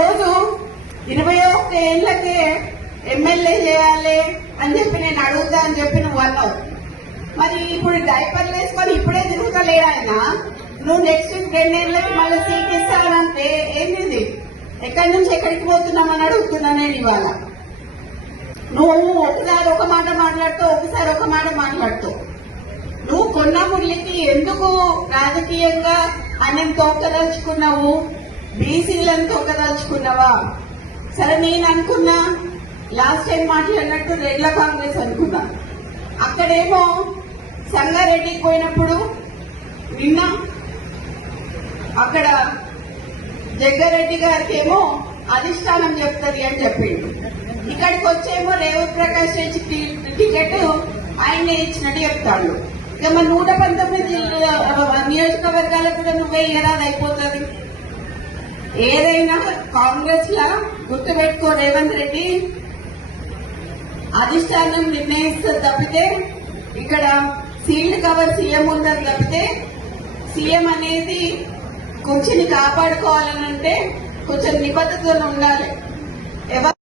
రోజు 21 ఏళ్లకే ఎమ్మెల్యే చేయాలి అని చెప్పి నేను అడుగుతా అని చెప్పి నువ్వు అన్నావు. మరి ఇప్పుడు డైపర్లు వేసుకొని ఇప్పుడే తిరుగుతలేడు ఆయన. నువ్వు నెక్స్ట్ 2 ఏళ్ళకి మళ్ళీ సీట్ ఇస్తానంటే ఏంటిది? ఎక్కడి నుంచి ఎక్కడికి పోతున్నామని అడుగుతున్నా నేను ఇవాళ. నువ్వు ఒకసారి ఒక మాట మాట్లాడుతావు, ఒకసారి ఒక మాట మాట్లాడుతావు. నువ్వు కొన్న మురళికి ఎందుకు రాజకీయంగా ఆయన తొక్కదలుచుకున్నావు? బీసీలను తొక్కదలుచుకున్నావా? సరే, నేను అనుకున్నా లాస్ట్ టైం మాట్లాడినట్టు రెడ్ల కాంగ్రెస్ అనుకున్నా. అక్కడేమో సంగారెడ్డికి పోయినప్పుడు నిన్న అక్కడ జగ్గారెడ్డి గారికి ఏమో అధిష్టానం చెప్తుంది అని చెప్పిండు. ఇక్కడికి వచ్చేమో రేవంత్ ప్రకాష్ రెడ్డి టికెట్ ఆయన్నే ఇచ్చినట్టు చెప్తాడు. ఇక మన 119 నియోజకవర్గాలకు కూడా నువ్వే ఇయరాది అయిపోతుంది. ఏదైనా కాంగ్రెస్ లా గుర్తుపెట్టుకో, రేవంత్ రెడ్డి అధిష్టానం నిర్ణయిస్తుంది తప్పితే ఇక్కడ సీల్డ్ కవర్ సీఎం ఉండదు తప్పితే, సీఎం అనేది కుర్చీని కాపాడుకోవాలనంటే కొంచెం నిబద్ధతతో ఉండాలి.